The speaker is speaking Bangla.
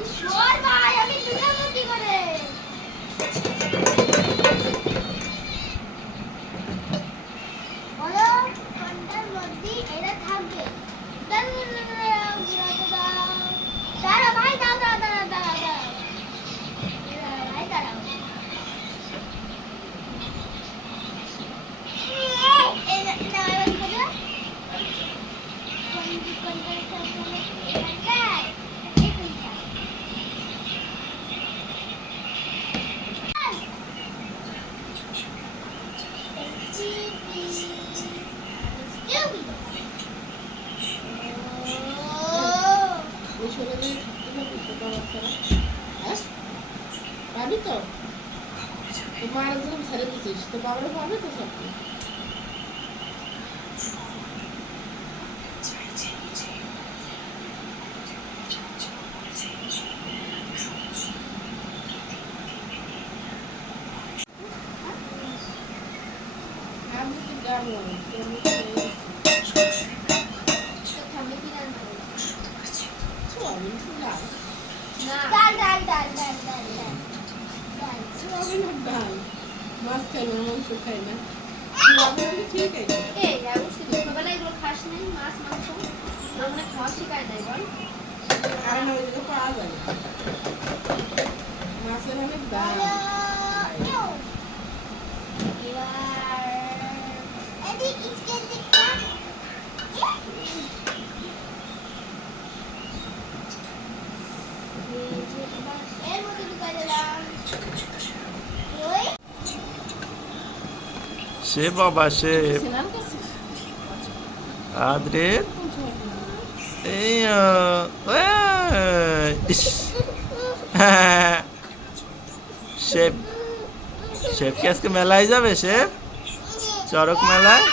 ঈশ্বর ভাই আমি দুটাবো কি করে? বলো কোনটার মধ্যে এটা থাকবে? দাঁড়া ভাই দাঁড়া ভাই দাঁড়াও। এই না এবার খোঁজো। কোনটা থাকবে? এটাই। এই কোনটা? পাবি তো তোমার একদম ছেড়ে দিচ্ছিস তো বাবার পাবে তো সব আমি তো যাবো ডাল মাছ খাই না মাংস খাই না ঠিক আছে আর না ওইগুলো পাওয়া যায় মাছের অনেক দাম সে বাবা সে আদরে এই শেফ শেফ কি আজকে মেলায় যাবে শেফ চড়ক মেলায়